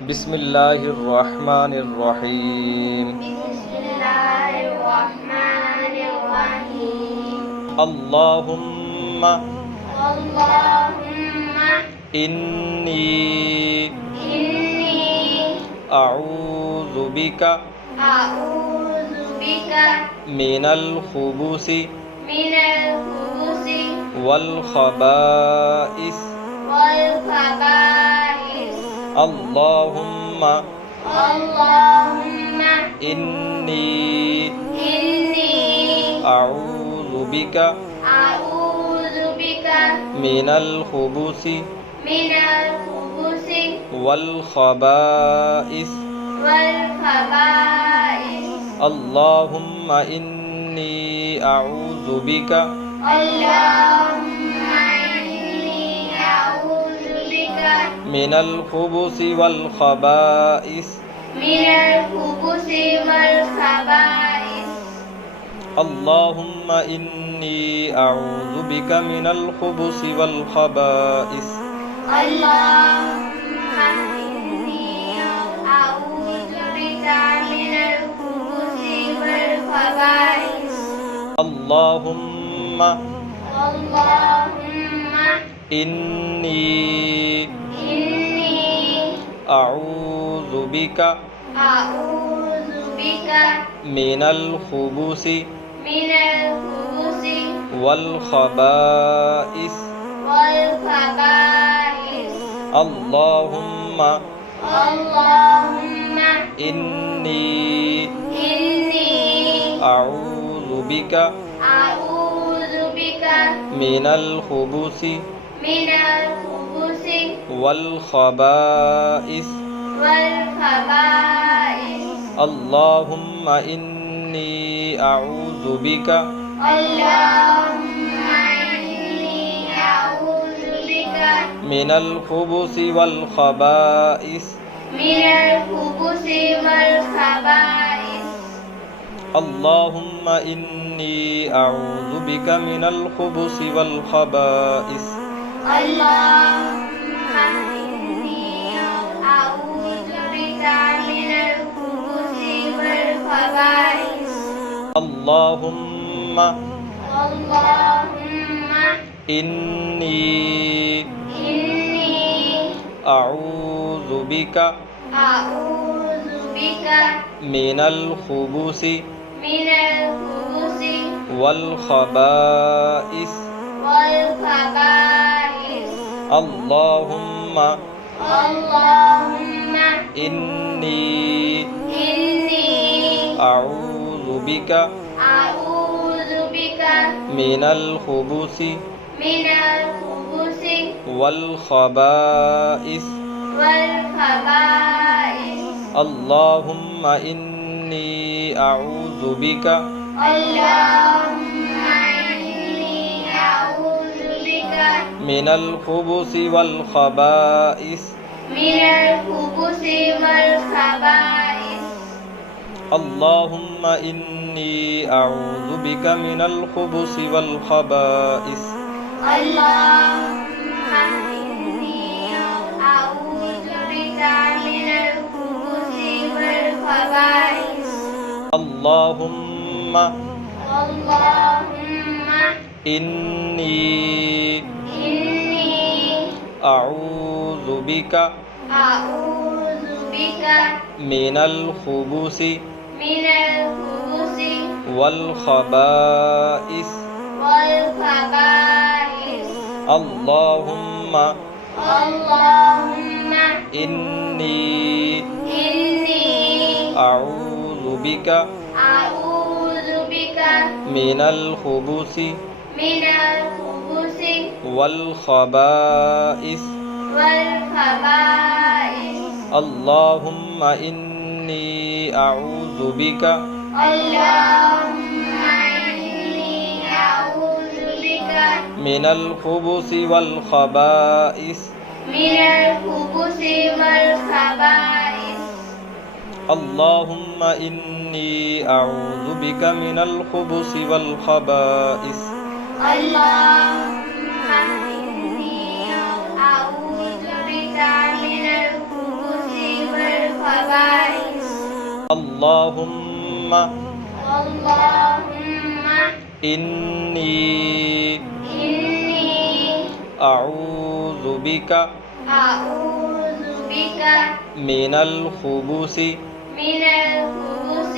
বিসমিল্লাহির রহমানির রহিম। বিসমিল্লাহির রহমানির রহিম। আল্লাহুম্মা আল্লাহুম্মা ইন্নী ইন্নী আউযু বিকা আউযু বিকা মিনাল খুবুসি মিনাল খুবুসি ওয়াল খাবাইস। ওয়াল খাবাইস। আল্লাহুম্মা আল্লাহুম্মা ইন্নী ইন্নী আউযু বিকা আউযু বিকা মিনাল খুবুসি মিনাল খুবুসি ওয়াল খাবাইস। ওয়াল খাবাইস। আল্লাহুম্মা ইন্নী আউযু বিকা আল্লাহুম্মা ইন্নী আউযু বিকা মিনাল খুবুসি ওয়াল খাবাইস। মিনাল খুবুসি ওয়াল খাবাইস। আল্লাহুম্মা ইন্নী আউযু বিকা মিনাল খুবুসি ওয়াল খাবাইস। আল্লাহুম্মা ইন্নী আউযু বিকা মিনাল খুবুসি ওয়াল খাবাইস। আল্লাহুম্মা আল্লাহুম্মা ইন্নী ইন্নী আউযু বিকা আউযু বিকা মিনাল খুবুসি মিনাল খুবুসি ওয়াল খাবাইস। ওয়াল খাবাইস। আল্লাহুম্মা আল্লাহুম্মা ইন্নী ইন্নী আউযু বিকা আউযু বিকা মিনাল খুবুসি মিনাল খুবুসি ওয়াল খাবাইস। ওয়াল খাবাইস। আল্লাহুম্মা ইন্নী আউযু বিকা আল্লাহুম্মা ইন্নী আউযু বিকা মিনাল খুবুসি ওয়াল খাবাইস। মিনাল খুবুসি ওয়াল খাবাইস। اللهم إني أعوذ بك من الخبث والخبائث. اللهم إني أعوذ بك من الخبث والخبائث. اللهم إني أعوذ بك أعوذ بك من الخبث من الخبث والخبائث. والخبائث. اللهم إني أعوذ بك أعوذ بك من الخبث من الخبث والخبائث. والخبائث. اللهم إني أعوذ بك اللهم إني أعوذ بك من الخبث والخبائث. من الخبث والخبائث. اللهم إني أعوذ بك من الخبث والخبائث. اللهم إني أعوذ بك من الخبث والخبائث. اللهم إني أعوذ بك أعوذ بك من الخبث من الخبث والخبائث. والخبائث. اللهم إني أعوذ بك أعوذ بك من الخبث من الخبث والخبائث. والخبائث. اللهم إني أعوذ بك اللهم إني أعوذ بك من الخبث والخبائث. من الخبث والخبائث. اللهم إني أعوذ بك من الخبث والخبائث. اللهم إني أعوذ بك من الخبث اللهم اللهم إني إني أعوذ بك أعوذ بك من الخبث من الخبث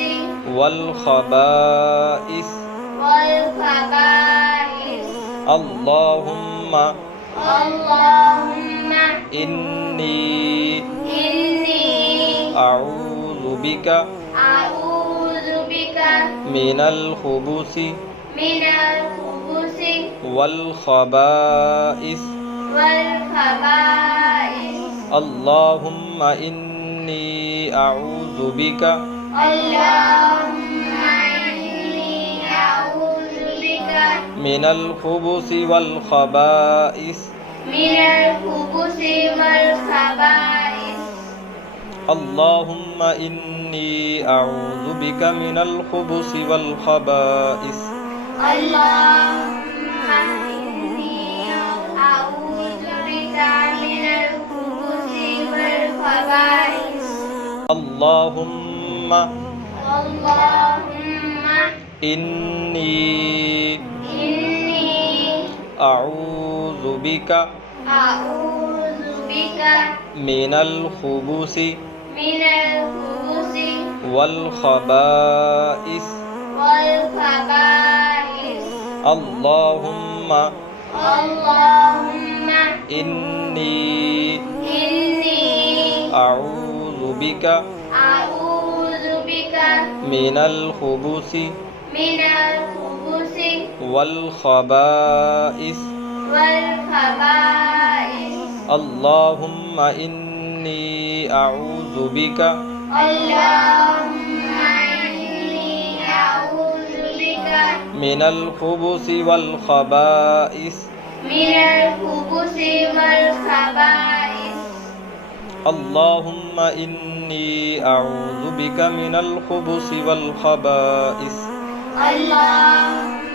والخبائث والخبائث اللهم اللهم إني إني أعوذ بك أعوذ بك من الخبث من الخبث والخبائث والخبائث اللهم إني أعوذ بك اللهم إني أعوذ بك من الخبث والخبائث من الخبث والخبائث اللهم إني أعوذ بك من الخبث والخبائث اللهم إني أعوذ بك من الخبث والخبائث اللهم اللهم إني إني أعوذ بك أعوذ بك من الخبث من الخبث والخبائث والخبائث اللهم اللهم إني إني أعوذ بك أعوذ بك من الخبث من الخبث والخبائث والخبائث اللهم إني أعوذ بك اللهم إني أعوذ بك من الخبث والخبائث من الخبث والخبائث اللهم إني أعوذ بك من الخبث والخبائث اللهم